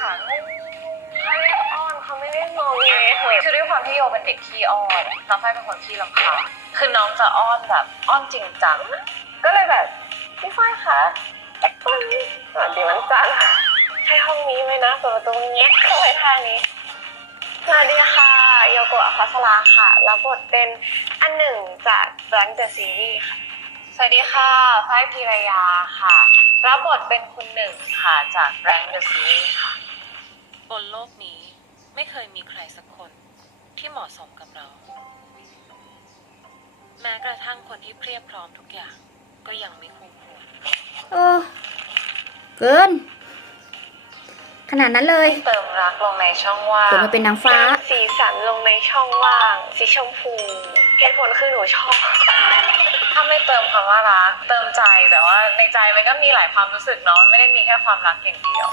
ค่ะงงเขาเรียกอ้อนเขาไม่ได้งอแงเหยคือด้วยความที่โยเป็นเด็กขี้อ้อนน้องไฟเป็นคนขี้รำคาญคือน้องจะอ้อนแบบอ้อนจริงจังก็เลยแบบพี่ฝ้ายคะอืมสวัสดีวันจันทร์ใช่ห้องนี้ไหมนะเปิดประตูแงะเข้าไปท่านี้สวัสดีค่ะโยโกะอัคาสลาค่ะรับบทเป็นอันหนึ่งจาก Blank the Series ค่ะ สวัสดีค่ะฝ้ายพิรยาค่ะ รับบทเป็นคุณหนึ่งค่ะจาก Blank the Series ค่ะ บนโลกนี้ไม่เคยมีใครสักคนที่เหมาะสมกับเรา แม้กระทั่งคนที่เพรียบพร้อมทุกอย่าง ก็ยังไม่คู่ควรเออ เกิน ขนาดนั้นเลย เติมรักลงในช่องว่างเกิดมาเป็นนางฟ้าเติมสีสันลงในช่องว่าง สีชมพูเหตุผลคือหนูชอบ ถ้าไม่เติมคำว่ารัก เติมใจแต่ว่าในใจมันก็มีหลายความรู้สึกเนาะไม่ได้มีแค่ความรักอย่างเดียว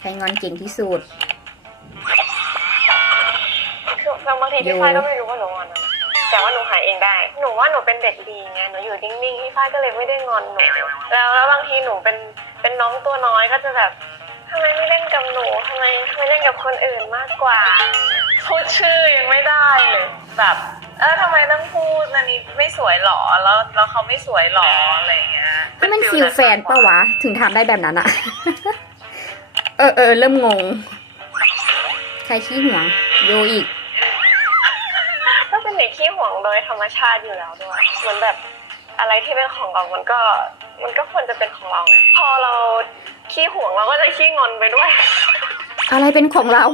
ใครงอนเก่งที่สุด คือบางทีพี่ฝ้ายก็ไม่รู้ แต่ว่าหนูหายเองได้ หนูว่าหนูเป็นเด็กดีไง หนูอยู่นิ่งๆพี่ฝ้ายก็เลยไม่ได้งอนหนู แล้วแล้วบางทีหนูเป็นเป็นน้องตัวน้อยก็จะแบบทำไมไม่เล่นกับหนูทำไมไม่เล่นกับคนอื่นมากกว่า พูดชื่อยังไม่ได้เลยแบบเออทำไมต้องพูดอันนี้ไม่สวยหรอ แล้วแล้วเขาไม่สวยหรออะไรอย่างเงี้ยก็มันฟิลแฟนปะวะ ถึงทำได้แบบนั้นอะ เออเออเริ่มงง ใครขี้ห่วง โยอีก โดยธรรมชาติอยู่แล้วด้วยเหมือนแบบอะไรที่เป็นของเรามันก็มันก็ควรจะเป็นของเราไงพอเราขี้ห่วงเราก็จะขี้งอนไปด้วย อะไรเป็นของเรา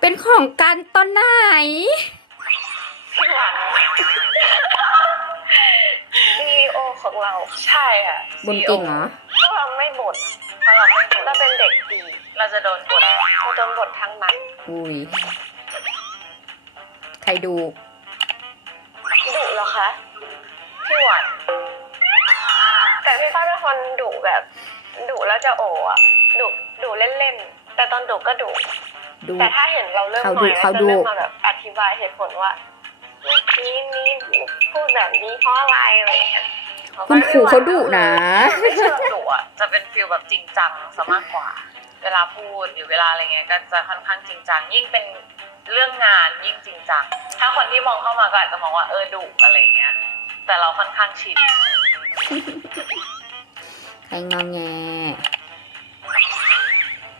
เป็นของกันตอนไหนพี่หวานซีโอของเราใช่อะ บนเก่งเหรอ ถ้าเราไม่บ่นถ้าเราไม่บ่นเราเป็นเด็กดี เราจะโดนบ่นเราโดนบ่นทั้งนั้น อุ้ย ใครดูดุ คนดุแบบดุแล้วจะโออะดุดุเล่นๆ แต่ตอนดุก็ดุดู แต่ถ้าเห็นเราเริ่มเขาหน่ดุอยเขาจะดุ เริ่มมาแบบอธิบายเหตุผลว่าเมื่อกี้นี้พูดแบบนี้เพราะอะไรอะไรอย่างเงี้ยคุณครูเขาดุนะ ไม่เชิงดุอะจะเป็นฟิลแบบจริงจังซะมากกว่า เวลาพูดหรือเวลาอะไรเงี้ยก็จะค่อนข้างจริงจัง ยิ่งเป็นเรื่องงานยิ่งจริงจัง ถ้าคนที่มองเข้ามาก็อาจจะมองว่าเออดุอะไรเงี้ย แต่เราค่อนข้างชิน ใครงองแง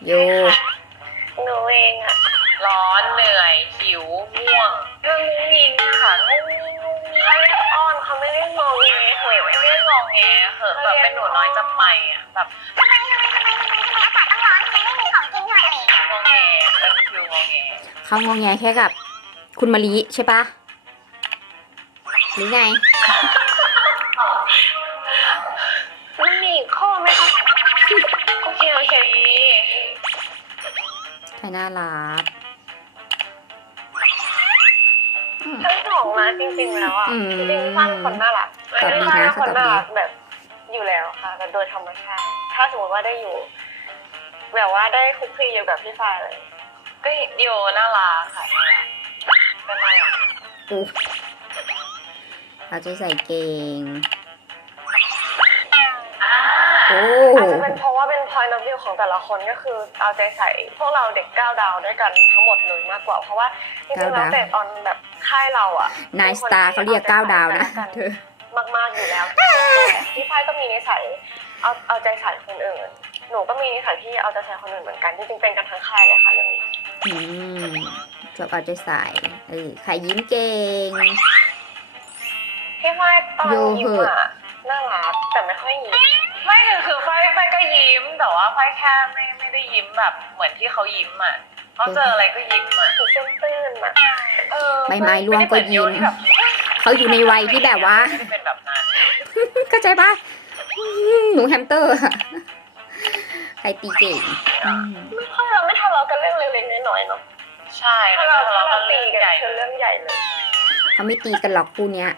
โยหนูเองอะร้อนเหนื่อยหิวง่วงเรื่องงุ้งงิงอะค่ะงุ้งงิงงุ้งงิงเขาเรียกอ้อนเขาไม่ได้งองแงเหยไม่ได้งองแงเหอะแบบเป็นหนูน้อยจำไม่อะแบบงองแงเป็นฟิลงองแงเขางองแงแค่กับ คุณมะลิใช่ปะหรือไง น่ารักอืมทั้งสองนะจริงๆแล้วอะอืมจริงๆฟ้าเป็นคนน่ารักตอบดีนะฟ้าเป็นคนน่ารักตอบดีแบบอยู่แล้วค่ะแบบโดยธรรมชาติ ถ้าสมมติว่าได้อยู่ แบบว่าได้คุกคีอยู่กับพี่ฟ้าเลย ก็โยน่ารักค่ะน่ารักเป็นน่ารักอู้เราจะใส่เก่ง โอ้อาจจะเป็นเพราะว่าเป็น point of view ของแต่ละคนก็คือเอาใจใส่พวกเราเด็กก้าวดาวด้วยกันทั้งหมดเลยมากกว่า เพราะว่าจริงๆแล้วก้าวดาวแต่ตอนแบบค่ายเราอะนายสตาร์เขาเรียกก้าวดาวนะเธอมากๆอยู่แล้วพี่พายก็มีนิสัยเอาเอาใจใส่คนอื่น หนูก็มีนิสัยที่เอาใจใส่คนอื่นเหมือนกันจริงๆเป็นกันทั้งค่ายเลยค่ะเรื่องนี้อืมชอบเอาใจใส่เออใครยิ้มเก่งพี่พายตอนโยยิ้มเหอะอะน่ารักแต่ไม่ค่อยยิ้ม ไม่คือคือไฟไฟก็ยิ้มแต่ว่าไฟแค่ไม่ไม่ได้ยิ้มแบบเหมือนที่เขายิ้มอะเขาเจออะไรก็ยิ้มอะคือตื้นๆอะเออใบไม้ร่วงก็ยิ้มไได้เหอนโที่แบบเขาอยู่ในวัยที่แบบว่าไม่ได้เป็นแบบนั้นเข้าใจปะอืมหนูแฮมสเตอร์อะใครตีเก่งอืมไม่ค่อยเราไม่ทะเลาะกันเรื่องเล็กๆน้อยๆเนาะใช่ถ้าเราถ้าเราตีกันคือเรื่องใหญ่เลยเขาไม่ตีกันหรอกคู่เนี้ย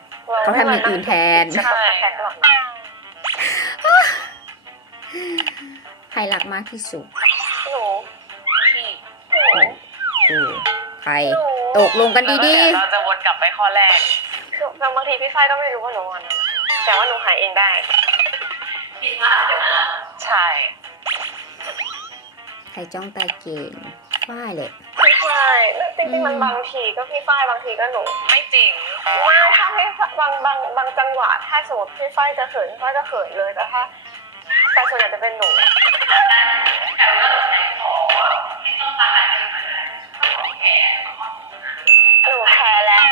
เขาทำอย่างอื่นแทนใช่หรอกนะ ใครรักมากที่สุดหนูพี่หนูโอ้ใครหนูตกลงกันดีแล้วเยวเราจะวนกลับไปข้อแรกคือบางทีพี่ฝ้ายก็ไม่รู้ว่าหนูงอนนะแต่ว่าหนูหายเองได้ ใช่ๆใครจ้องตาเก่ง ฝ้ายเลยพี่ฝ้ายแล้วจริงๆมันอืมบางทีก็พี่ฝ้ายบางทีก็หนูไม่จริงไม่ถ้าพี่บางบางบางจังหวะถ้าสมมติพี่ฝ้ายจะเขินพี่ฝ้ายจะเขินเลยแต่ถ้าแต่ส่วนใหญ่จะเป็นหนูหนูแพ้แล้ว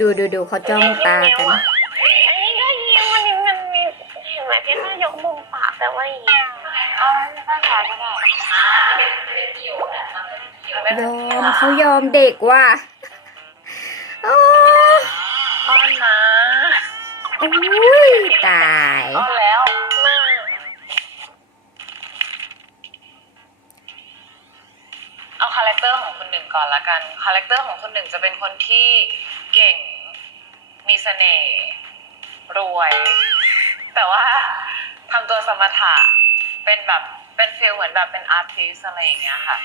ดูดูดูเขาจ้องตากัน ไม่ได้แพ้ก็ได้ยอมเขายอมเด็กว่ะโอ้อ้อนนะโอ้ยตายอ้อนแล้วมากเอาคาแรคเตอร์ของคนหนึ่งก่อนละกัน คาแรคเตอร์ของคนหนึ่งจะเป็นคนที่เก่ง มีเสน่ห์ รวย แต่ว่าทำตัวสมถะ เป็นแบบ เป็นฟิลเหมือนแบบเป็นอาร์ติสอะไรอย่างเงี้ยค่ะ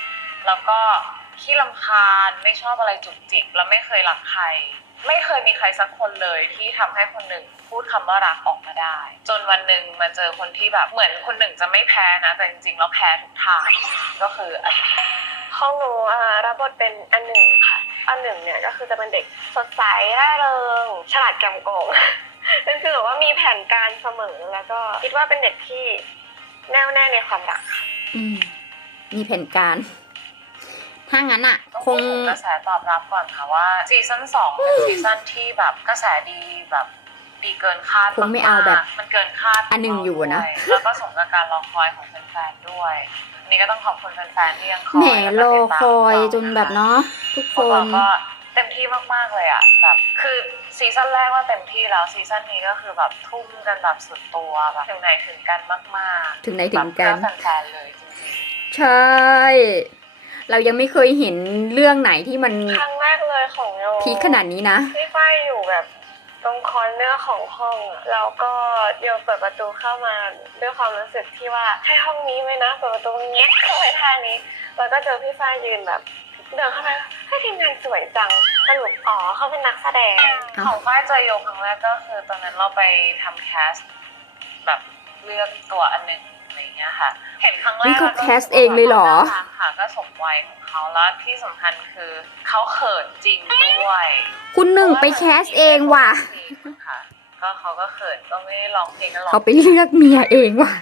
แล้วก็ขี้ลำคาญไม่ชอบอะไรจุกจิกแล้วไม่เคยรักใคร ไม่เคยมีใครสักคนเลยที่ทำให้คนหนึ่งพูดคำว่ารักออกมาได้ จนวันหนึ่งมาเจอคนที่แบบเหมือนคนหนึ่งจะไม่แพ้นะ แต่จริงๆแล้วแพ้ทุกทางก็คืออันนี้ของหนูรับบทเป็นอันหนึ่งค่ะ อันหนึ่งเนี่ยก็คือจะเป็นเด็กสดใสร่าเริง ฉลาดแกมโกงก็คือแบบว่ามีแผนการเสมอแล้วก็คิดว่าเป็นเด็กที่ แน่วแน่ในความรักอืม มีแผนการ ถ้างั้นอะต้องคพูดง ถึงกระแสตอบรับก่อนค่ะว่าซีซั่นสองเป็นซีซั่นที่แบบกระแสดีแบบดีเกินคาดคงไม่เอาแบบกๆมันเกินคาดอันหนึ่งอยู่อะนะ ด้วยแล้วก็สมกับการรอคอยของแฟนๆด้วยอันนี้ก็ต้องขอบคุณแฟนๆที่ยังคอยแหมแล้วรก็อติดตามคอยเราจนแบบเนาะทุกพควกเราน ก็เต็มที่มากๆเลยอะแบบคือซีซั่นแรกว่าเต็มที่แล้วซีซั่นนี้ก็คือแบบทุ่มกันแบบสุดตัวแบบถึงไหนถึงกันมากๆ ถึงไหนถึงกันแบบเพื่อแฟนๆเลยจริงใช่ เรายังไม่เคยเห็นเรื่องไหนที่มันครั้งแรกเลยของโยพีคขนาดนี้นะพี่ฝ้ายอยู่แบบตรงคอร์เนอร์ของห้องอะแล้วก็โยเปิดประตูเข้ามาด้วยความรู้สึกที่ว่าใช่ห้องนี้ไหมนะเปิดประตูแงะเข้าไปท่านี้ แล้วก็เจอพี่ฝ้ายยืนแบบ เดินเข้าไปเฮ้ยทีมงานสวยจัง สรุปอ๋อเขาเป็นนักแสดงเอ้าของฝ้ายเจอโยครั้งแรกก็คือตอนนั้นเราไปทำแคสแบบเลือกตัวอันหนึ่งอะไรอย่างเงี้ยค่ะ เห็นครั้งแรกนี่เขาแล้วก็แคสเองเลยเหรอ น่ารักค่ะก็สมวัยของเขาแล้วที่สำคัญคือเขาเขินจริงด้วยคุณหนึ่งไปแคสเองว่ะ ค่ะก็เขาก็เขินก็ไม่ได้ร้องเพลงก็ร้อง เขาไปเลือกเมียเองว่ะ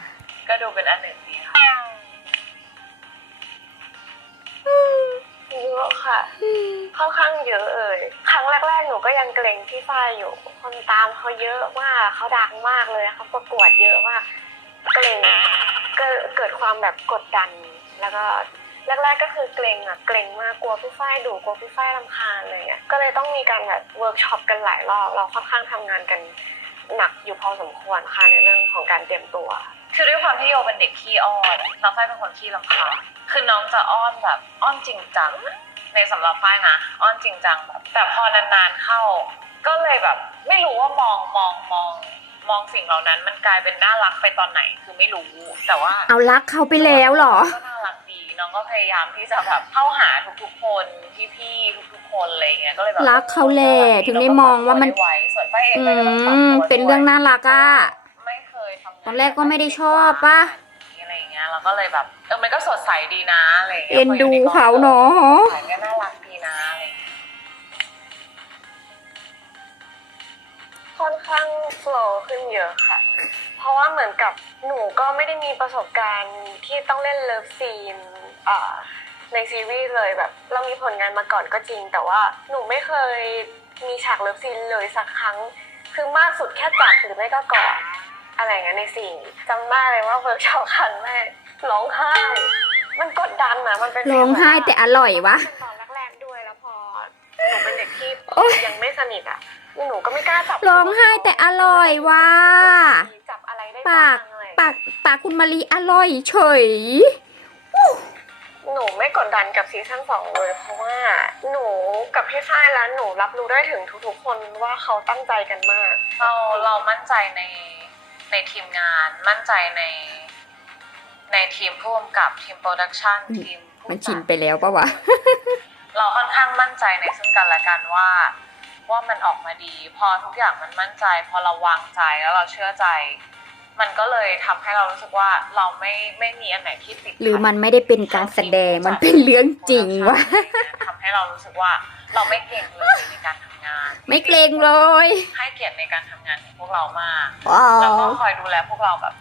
ก็ดูเป็นอันหนึ่งดีค่ะ เยอะค่ะค่อนข้างเยอะเลยครั้งแรกๆหนูก็ยังเกรงพี่ฝ้ายอยู่ คนตามเขาเยอะมากเขาดังมากเลยเขาประกวดเยอะมากเกรงเกิดเกิดความแบบกดดัน แล้วก็แรกๆก็คือเกรงอะเกรงมากกลัวพี่ฝ้ายดุกลัวพี่ฝ้ายรำคาญอะไรเงี้ยก็เลยต้องมีการแบบเวิร์กช็อปกันหลายรอบเราค่อนข้างทำงานกันหนักอยู่พอสมควรค่ะในเรื่องของการเตรียมตัว คือด้วยความที่โยเป็นเด็กขี้อ้อนน้องฝ้ายเป็นคนขี้ลำคาญ คือน้องจะอ้อนแบบอ้อนจริงจังในสำหรับฝ้ายนะอ้อนจริงจังแบบแต่พอนานๆเข้า ก็เลยแบบ ไม่รู้ว่ามองมองมองมองสิ่งเหล่านั้นมันกลายเป็นน่ารักไปตอนไหนคือไม่รู้ แต่ว่าเอารักเขาไปแล้วเหรอก็น่ารักดีน้องก็พยายามที่จะแบบเข้าหาทุกๆคนพี่ๆทุกๆคนอะไรอย่างเงี้ยก็เลยแบบรักเขาแหละถึงได้มองว่ามันไหวส่วนฝ้ายเองอืก็ยังต้องปรับมตัวเป็นเรื่องน่ารักอะไม่เคยทำงาตอนแรกก็ไม่ได้ชอบปะอะไรอย่างเงี้ยเราก็เลยแบบเออ มันก็สดใสดีนะอะไรอย่างเงี้ยเอ็นดูเขาเนาะถ่ายก็น่ารักดีนะอะไรอย่างเงี้ยค่อนข้างโฟล์ขึ้นเยอะค่ะ เพราะว่าเหมือนกับหนูก็ไม่ได้มีประสบการณ์ที่ต้องเล่นเลิฟซีนอ่าในซีรีส์เลยแบบ เรามีผลงานมาก่อนก็จริง แต่ว่าหนูไม่เคยมีฉากเลิฟซีนเลยสักครั้ง คือมากสุดแค่จับหรือไม่ก็กอดอะไรอย่างเงี้ยในซีนจำได้เลยว่าเวิร์กช็อปครั้งแรก ร้องไห้ มันกดดันนะมันเป็นร้องไห้แต่อร่อยวะเป็นตอนแรกๆด้วยแล้วพอหนูเป็นเด็กที่โอ๊ย ยังไม่สนิทอะหนูก็ไม่กล้าจับร้องไห้แต่อร่อยว่ะ จับอะไรได้ปากบ้งอะไรปากปากคุณมารีอร่อยเฉย หนูไม่กดดันกับซีซั่นสองเลยเพราะว่าหนูกับพี่ฝ้ายแล้วหนูรับรู้ได้ถึงทุกๆคนว่าเขาตั้งใจกันมาก เราเรามั่นใจในในทีมงานมั่นใจใน ในทีมผู้กำกับทีมโปรดักชันอืมทีมผู้มันจัชินดไปแล้วปะวะ เราค่อนข้างมั่นใจในซึ่งกันและกันว่า ว่ามันออกมาดี พอทุกอย่างมันมั่นใจ พอเราวางใจแล้วเราเชื่อใจ มันก็เลยทำให้เรารู้สึกว่าเราไม่ไม่มีอันไหนที่ติดขัดหรือมันไม่ได้เป็นการแสดงมันเป็นเรื่องจริงวะทำให้เรารู้สึกว่าเราไม่เก่งเลยในการทำงาน ไม่เกรงเลย ให้เกียรติในการทำงานของพวกเรามากว้าแล้วก็วคอยดูแลพวกเราแบบ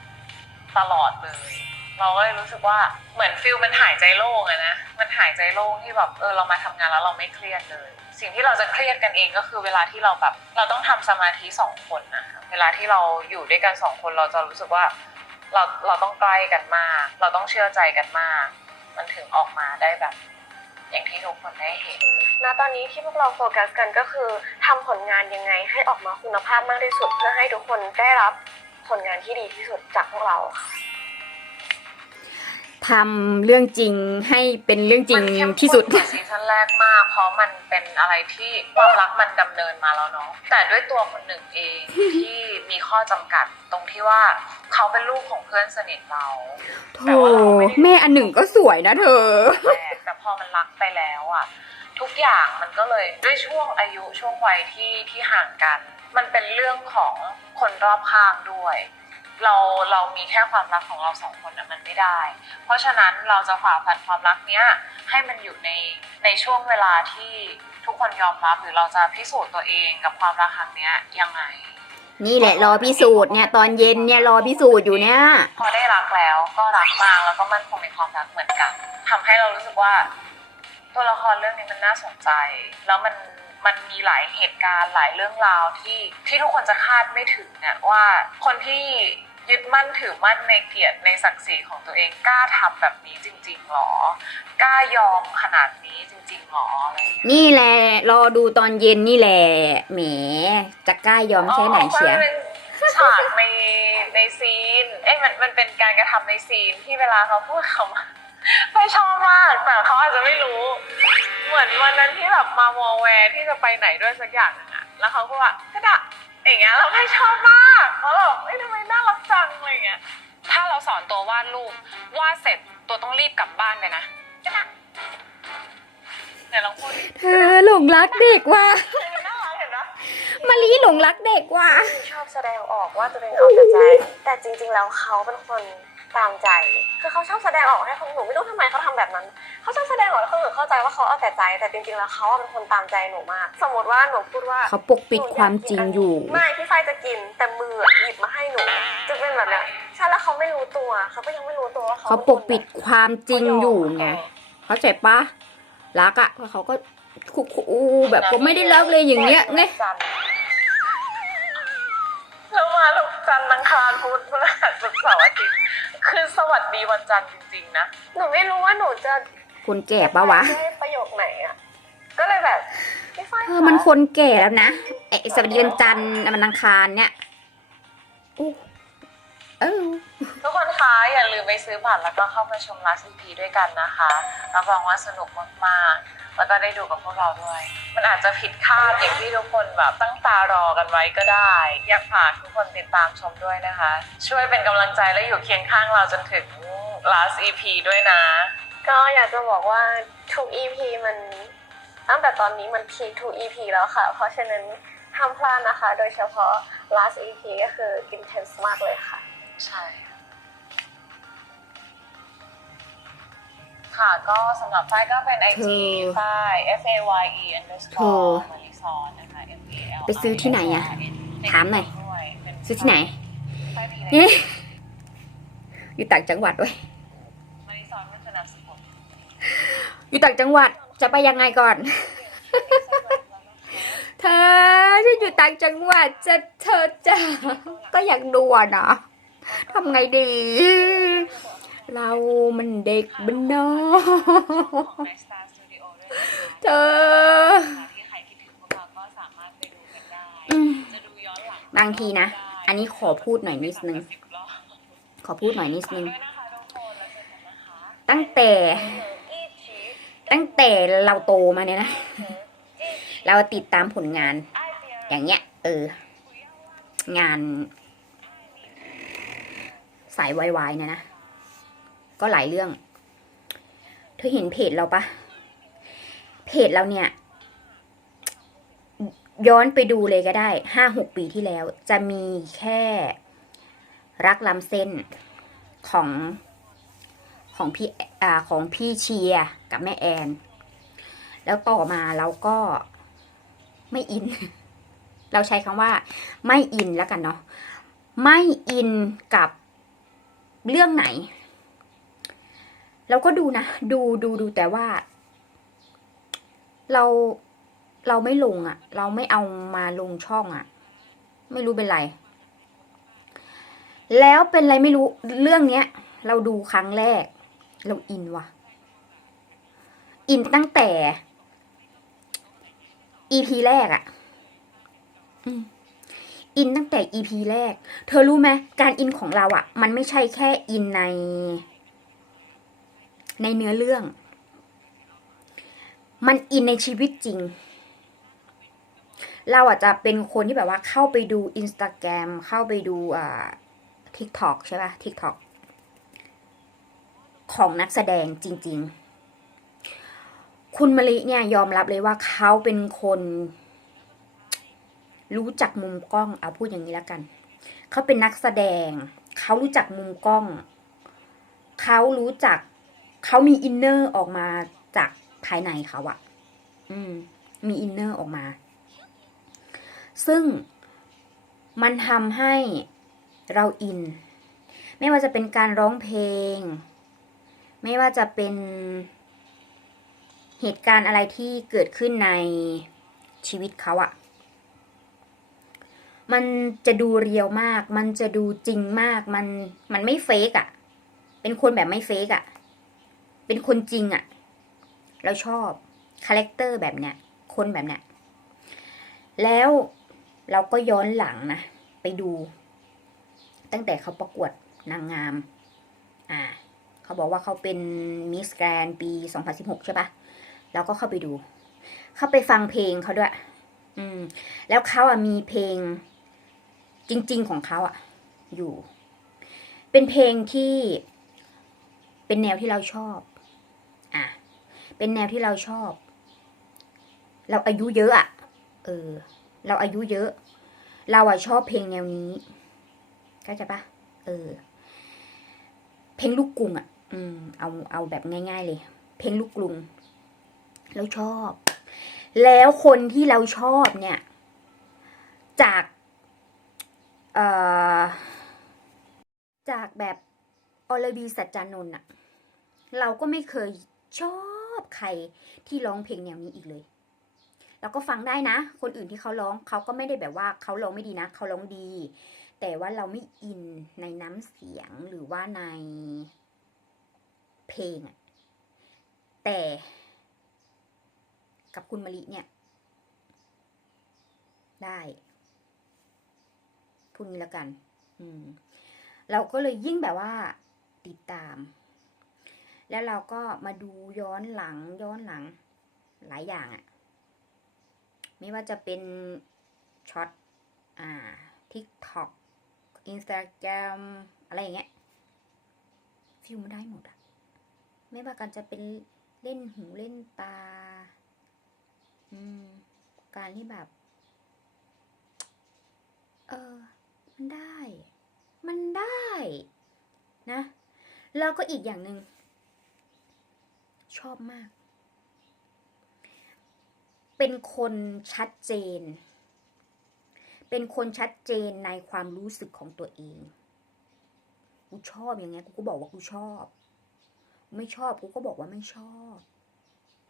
ตลอดเลย เราก็เลยรู้สึกว่าเหมือนฟิลมันหายใจโล่งอะนะ มันหายใจโล่งที่แบบเออเรามาทำงานแล้วเราไม่เครียดเลย สิ่งที่เราจะเครียดกันเองก็คือเวลาที่เราแบบเราต้องทำสมาธิสองคนนะคะเวลาที่เราอยู่ด้วยกันสองคนเราจะรู้สึกว่าเราเราต้องใกล้กันมาก เราต้องเชื่อใจกันมาก มันถึงออกมาได้แบบ อย่างที่ทุกคนได้เห็นณตอนนี้ที่พวกเราโฟกัสกันก็คือทำผลงานยังไงให้ออกมาคุณภาพมากที่สุดเพื่อให้ทุกคนได้รับผลงานที่ดีที่สุดจากพวกเราค่ะ ทำเรื่องจริงให้เป็นเรื่องจริงมันเข้มข้นที่สุดกว่าซีซั่นแรกมากเพราะมันเป็นอะไรที่ความรักมันดำเนินมาแล้วเนาะแต่ด้วยตัวคนหนึ่งเองที่มีข้อจำกัดตรงที่ว่าเขาเป็นลูกของเพื่อนสนิทเราโธ่แม่อันหนึ่งก็สวยนะเธอ แรกแต่พอมันรักไปแล้วอะทุกอย่างมันก็เลยด้วยช่วงอายุช่วงวัยที่ที่ห่างกัน มันเป็นเรื่องของคนรอบข้างด้วย เราเรามีแค่ความรักของเราสองคนอะมันไม่ได้ เพราะฉะนั้นเราจะฝ่าฟันความรักเนี้ยให้มันอยู่ในในช่วงเวลาที่ทุกคนยอมรับหรือเราจะพิสูจน์ตัวเองกับความรักครั้งเนี้ยยังไง นี่แหละรอพิสูจน์เนี่ยตอนเย็นเนี่ยรอพิสูจน์อยู่เนี่ย พอได้รักแล้วก็รักมากแล้วก็มั่นคงในความรักเหมือนกันทำให้เรารู้สึกว่า ตัวละครเรื่องนี้มันน่าสนใจ แล้วมันมันมีหลายเหตุการณ์หลายเรื่องราวที่ที่ทุกคนจะคาดไม่ถึงเนี่ยว่าคนที่ ยึดมั่นถือมั่นในเกียรติในศักดิ์ศรีของตัวเองกล้าทำแบบนี้จริงๆหรอกล้ายอมขนาดนี้จริงๆหรออะไรอย่างเงี้ยนี่แหละรอดูตอนเย็นนี่แหละแหมจะกล้ายอมแค่ไหนเชียมันเป็นฉากในในซีน เอ้ยมันมันเป็นการกระทำในซีนที่เวลาเขาพูดคำว่าไม่ชอบมากแต่เขาอาจจะไม่รู้ เหมือนวันนั้นที่แบบมามอแวร์ที่จะไปไหนด้วยสักอย่างหนึงอะแล้วเขาก็ว่าก็ดะ อย่างเงี้ยเราไม่ชอบมากเพราะแบบเอ้ยทำไมน่ารักจังอะไรอย่างเงี้ยถ้าเราสอนตัววาดรูปวาดเสร็จตัวต้องรีบกลับบ้านเลยนะเดี๋ยวลองพูดดิเธอหลงรักเด็กว่ะมันน่ารักเห็นนะมารีหลงรักเด็กว่ะ ชอบแสดงออกว่าตัวเองเอาแต่ใจ แต่จริง ๆ แล้วเขาเป็นคน ตามใจ คือเขาชอบแสดงออกให้คนหนูไม่รู้ทำไมเขาทำแบบนั้น เขาชอบแสดงออกให้คนอื่นเข้าใจว่าเขาเอาแต่ใจ แต่จริงๆแล้วเขาอะเป็นคนตามใจหนูมาก สมมติว่าหนูพูดว่าเขาปกปิดความจริงอยู่ ไม่พี่ไฟจะกินแต่มืออะหยิบมาให้หนู จะเป็นแบบเนี้ยใช่แล้วเขาไม่รู้ตัวเขาก็ยังไม่รู้ตัวว่าเขาเขาปกปิดความจริงอยู่ไงเข้าใจปะรักอะแล้วเขาก็คุคูแบบก็ไม่ได้รักเลยอย่างเงี้ยไง แล้วมาทุกจันทร์อังคารพุธพฤหัสศุกร์เสาร์อาทิตย์คือสวัสดีวันจันทร์จริงๆนะหนูไม่รู้ว่าหนูจะคนแก่ปะวะ ได้ประโยคไหนอะ ก็เลยแบบพี่ไฟเออมันคนแก่แล้วนะไอ้สวัสดีวันจันทร์มันอังคารเนี่ยอู้เออ ทุกคนคะอย่าลืมไปซื้อบัตรแล้วก็เข้ามาชมลาสอีพีด้วยกันนะคะรับรองว่าสนุกมากๆ แล้วก็ได้ดูกับพวกเราด้วย มันอาจจะผิดคาดอย่างที่ทุกคนแบบตั้งตารอกันไว้ก็ได้ อยากฝากทุกคนติดตามชมด้วยนะคะ ช่วยเป็นกำลังใจและอยู่เคียงข้างเราจนถึง last EP ด้วยนะ ก็อยากจะบอกว่าทุก EP มันตั้งแต่ตอนนี้มันพีคทุก EP แล้วค่ะ เพราะฉะนั้นห้ามพลาดนะคะ โดยเฉพาะ last EP ก็คือ intense มากเลยค่ะ ใช่ ค่ะ ก็สำหรับฝ้ายก็เป็น IG เธอฝ้าย F A Y E เธ underscore อมาริซอนนะคะ M E L ไปซื้อที่ไหนอะถามหน่อยด้วยเป็นซื้อที่ไหนฝ้ายพีเอ๊ะอยู่ต่างจังหวัดด้วยมาริซอนมันคือนามสกุลอยู่ต่างจังหวัดจะไปยังไงก่อน เธอฉันอยู่ต่างจังหวัดจะเธอจะก็อยากดูอะนะทำไงดี เรามันเด็กบ้านนอกของ Night Star Studio ด้วยนะคะเธอที่ใครคิดถึงพวกเราก็สามารถไปดูกันได้อืมจะดูย้อนหลังบางทีนะ อันนี้ขอพูดหน่อยนิดนึงสิบรอบขอพูดหน่อยนิดนึงฝากด้วยนะคะทุกคนแล้วเจอกันนะคะตั้งแต่ ตั้งแต่เราโตมาเนี่ยนะ เราติดตามผลงาน อย่างเงี้ย เออ งาน สายวายๆเนี่ยนะ ก็หลายเรื่อง เธอเห็นเพจเราปะเพจเราเนี่ย ย้อนไปดูเลยก็ได้ห้าหกปีที่แล้ว จะมีแค่รักลำเส้นของของพี่อ่าของพี่เชียร์กับแม่แอน แล้วต่อมาเราก็ไม่อิน เราใช้คำว่า ไม่อินแล้วกันเนาะไม่อินกับเรื่องไหน เราก็ดูนะ ดูดูดูแต่ว่า เราเราไม่ลงอะ่ะ เราไม่เอามาลงช่องอะ่ะ ไม่รู้เป็นไร แล้วเป็นไรไม่รู้เรื่องเนี้ย เราดูครั้งแรก เราอินว่ะ อินตั้งแต่ EP แรกอะ่ะอินตั้งแต่ EP แรก เธอรู้ไหมการอินของเราอะ่ะ มันไม่ใช่แค่อินใน ในเนื้อเรื่อง มันอินในชีวิตจริง เราอาจจะเป็นคนที่แบบว่าเข้าไปดูอินสตาแกรมเข้าไปดูอ่าทิกตอกใช่ปะทิกตอกของนักแสดงจริง ๆ คุณมะลิเนี่ยยอมรับเลยว่าเขาเป็นคน รู้จักมุมกล้องเอาพูดอย่างนี้แล้วกัน เขาเป็นนักแสดง เขารู้จักมุมกล้อง เขารู้จัก เขามีอินเนอร์ออกมาจากภายในเขาอะอืม มีอินเนอร์ออกมา ซึ่งมันทำให้เราอิน ไม่ว่าจะเป็นการร้องเพลง ไม่ว่าจะเป็นเหตุการณ์อะไรที่เกิดขึ้นในชีวิตเขาอะมันจะดูเรียวมาก มันจะดูจริงมาก มัน มันไม่เฟกอะเป็นคนแบบไม่เฟกอะ เป็นคนจริงอะเราชอบคาแรคเตอร์แบบเนี้ยคนแบบเนี้ยแล้วเราก็ย้อนหลังนะ ไปดู ตั้งแต่เขาประกวดนางงาม อ่า เขาบอกว่าเขาเป็นมิสแกรนปี 2016 ใช่ปะเราก็เข้าไปดู เข้าไปฟังเพลงเขาด้วย อืม แล้วเขาอะมีเพลงจริง ๆ ของเขาอะ อยู่ เป็นเพลงที่เป็นแนวที่เราชอบ เป็นแนวที่เราชอบ เราอายุเยอะอะเออ เราอายุเยอะ เราอะชอบเพลงแนวนี้เข้าใจปะเออ เพลงลูกกรุงอะอืม เอาเอาแบบง่าย ๆ เลย เพลงลูกกรุง เราชอบ แล้วคนที่เราชอบเนี่ย จากเอ่อจากแบบอรดีสัจจานนท์อะเราก็ไม่เคยชอบ ใครที่ร้องเพลงแนวนี้อีกเลยเราก็ฟังได้นะ คนอื่นที่เขาร้องเขาก็ไม่ได้แบบว่าเขาร้องไม่ดีนะเขาร้องดี แต่ว่าเราไม่อินในน้ำเสียงหรือว่าในเพลงอะแต่กับคุณมะลิเนี่ย ได้พูดนี้แล้วกัน อืม เราก็เลยยิ่งแบบว่าติดตาม แล้วเราก็มาดูย้อนหลังย้อนหลัง หลายอย่างอะไม่ว่าจะเป็นช็อตอ่า TikTok Instagram อะไรอย่างเงี้ยฟิลมันได้หมดอะไม่ว่ากันจะเป็นเล่นหูเล่นตา อืม การที่แบบ เออ มันได้ มันได้ นะ แล้วก็อีกอย่างหนึ่ง ชอบมาก เป็นคนชัดเจน เป็นคนชัดเจนในความรู้สึกของตัวเอง กูชอบอย่างเงี้ยกูก็บอกว่ากูชอบ ไม่ชอบกูก็บอกว่าไม่ชอบ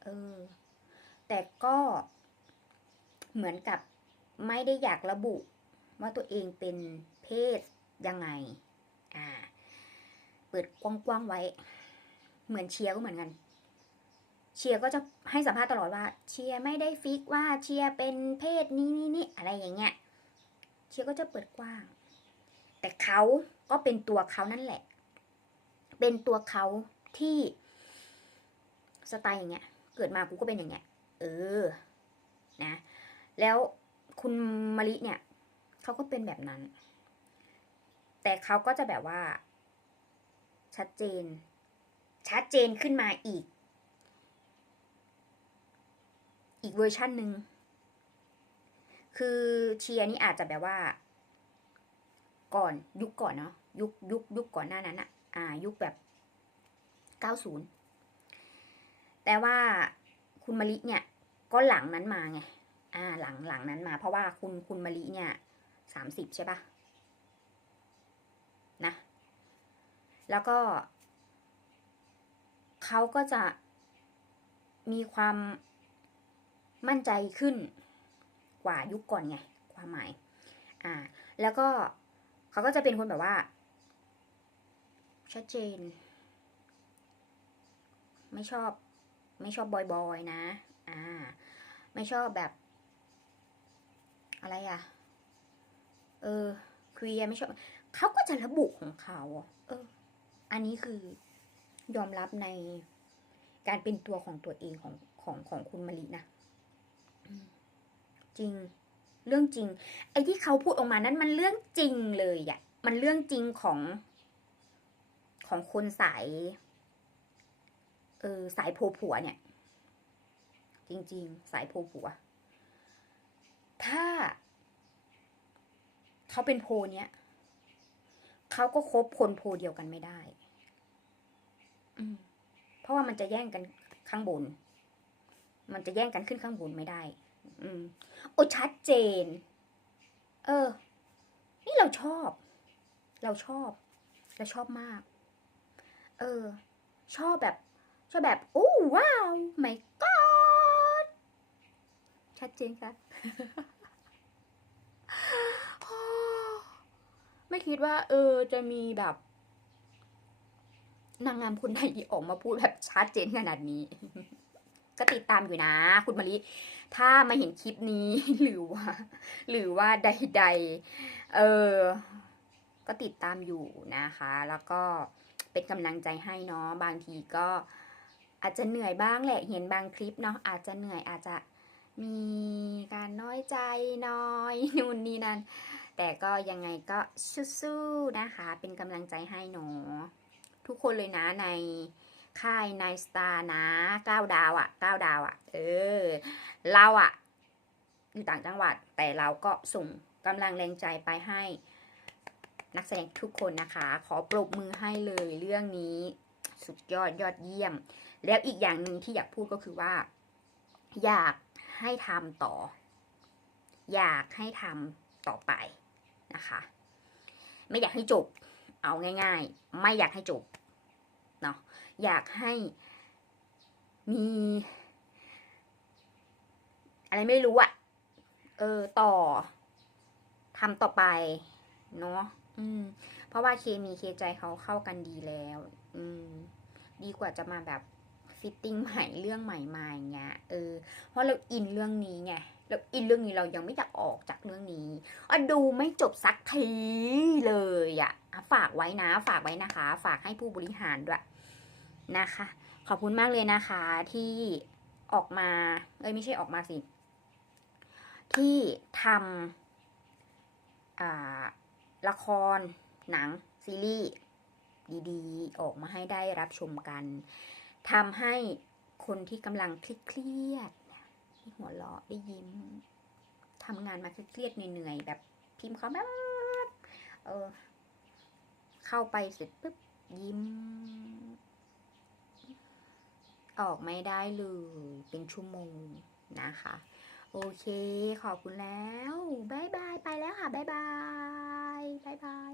เออ แต่ก็เหมือนกับไม่ได้อยากระบุว่าตัวเองเป็นเพศยังไง อ่า เปิดกว้างๆไว้ เหมือนเชียร์ก็เหมือนกัน เชียร์ก็จะให้สัมภาษณ์ตลอดว่า เชียร์ไม่ได้ฟิกว่าเชียร์เป็นเพศนี้นี่นี่อะไรอย่างเงี้ยเชียร์ก็จะเปิดกว้าง แต่เขาก็เป็นตัวเขานั่นแหละ เป็นตัวเขาที่สไตล์อย่างเงี้ย เกิดมากูก็เป็นอย่างเงี้ย เออ นะ แล้วคุณมะลิเนี่ยเขาก็เป็นแบบนั้น แต่เขาก็จะแบบว่า ชัดเจน ชัดเจนขึ้นมาอีก อีกเวอร์ชันหนึ่งคือเชียร์นี่อาจจะแบบว่า ก่อนยุคก่อนเนาะยุคยุคยุคก่อนหน้านั้นอะอ่า ยุคแบบเก้าศูนย์แต่ว่าคุณมะลิเนี่ย ก็หลังนั้นมาไงอ่า หลังหลังนั้นมา เพราะว่าคุณคุณมะลิเนี่ยสามสิบใช่ปะนะ แล้วก็เขาก็จะมีความ มั่นใจขึ้นกว่ายุคก่อนไง ความหมาย อ่า แล้วก็เขาก็จะเป็นคนแบบว่า ชัดเจน ไม่ชอบ ไม่ชอบบอยๆนะ อ่า ไม่ชอบแบบ อะไรอะเออเคลียไม่ชอบเขาก็จะระบุของเขาอะเออ อันนี้คือยอมรับในการเป็นตัวของตัวเองของของของคุณมะลินะ จริง เรื่องจริง ไอ้ที่เขาพูดออกมานั้นมันเรื่องจริงเลยอะมันเรื่องจริงของของคนสาย เออสายโพผัวเนี่ย จริง ๆ สายโพผัว ถ้า เขาเป็นโพเนี้ยเขาก็คบคนโพเดียวกันไม่ได้ อืม เพราะว่ามันจะแย่งกันข้างบน มันจะแย่งกันขึ้นข้างบนไม่ได้ อืมโอ้ชัดเจน เออ นี่เราชอบ เราชอบ เราชอบมาก เออ ชอบแบบ ชอบแบบโอ้ว้าว my god ชัดเจนครับไม่คิดว่า เออ จะมีแบบ นางงามคนไหนออกมาพูดแบบชัดเจนขนาดนี้ ก็ติดตามอยู่นะ คุณมาริถ้ามาเห็นคลิปนี้หรือว่า หรือว่าใดๆ เออ ก็ติดตามอยู่นะคะ แล้วก็เป็นกำลังใจให้เนาะ บางทีก็อาจจะเหนื่อยบ้างแหละ เห็นบางคลิปเนาะ อาจจะเหนื่อยอาจจะมีการน้อยใจน้อยนู่นนี่นั่น แต่ก็ยังไงก็สู้ๆนะคะ เป็นกำลังใจให้เนาะทุกคนเลยนะใน ค่ายนายสตาร์นะเก้าดาวอะ่ะเก้าดาวอะ่ะ เออ เราอะ่ะ อยู่ต่างจังหวัด แต่เราก็ส่งกำลังแรงใจไปให้ นักแสดงทุกคนนะคะ ขอปรบมือให้เลยเรื่องนี้สุดยอดยอดเยี่ยม แล้วอีกอย่างหนึ่งที่อยากพูดก็คือว่า อยากให้ทำต่อ อยากให้ทำต่อไปนะคะ ไม่อยากให้จบ เอาง่าย ๆ ไม่อยากให้จบ อยากให้มี อะไรไม่รู้อะเออต่อทำต่อไป เนาะอืม เพราะว่าเคมีเคใจเขาเข้ากันดีแล้ว อืม ดีกว่าจะมาแบบฟิตติ้งใหม่เรื่องใหม่มาอย่างเงี้ยเออเพราะเราอินเรื่องนี้ไงเราอินเรื่องนี้เรายังไม่อยากออกจากเรื่องนี้อะดูไม่จบสักทีเลยอะฝากไว้นะ ฝากไว้นะคะ ฝากให้ผู้บริหารด้วย นะคะ ขอบคุณมากเลยนะคะที่ออกมา เอ้ยไม่ใช่ออกมาสิ ที่ทำละคร หนัง ซีรีส์ดีๆ ออกมาให้ได้รับชมกันทำให้คนที่กำลังเครียดที่หัวเราะได้ยิ้มทำงานมาเครียดเหนื่อยๆแบบพิมพ์เขาแบบเออเข้าไปเสร็จปุ๊บยิ้ม ออกไม่ได้เลยเป็นชั่วโมงนะคะ โอเค ขอบคุณแล้วบายบาย ไปแล้วค่ะบายบายบายบาย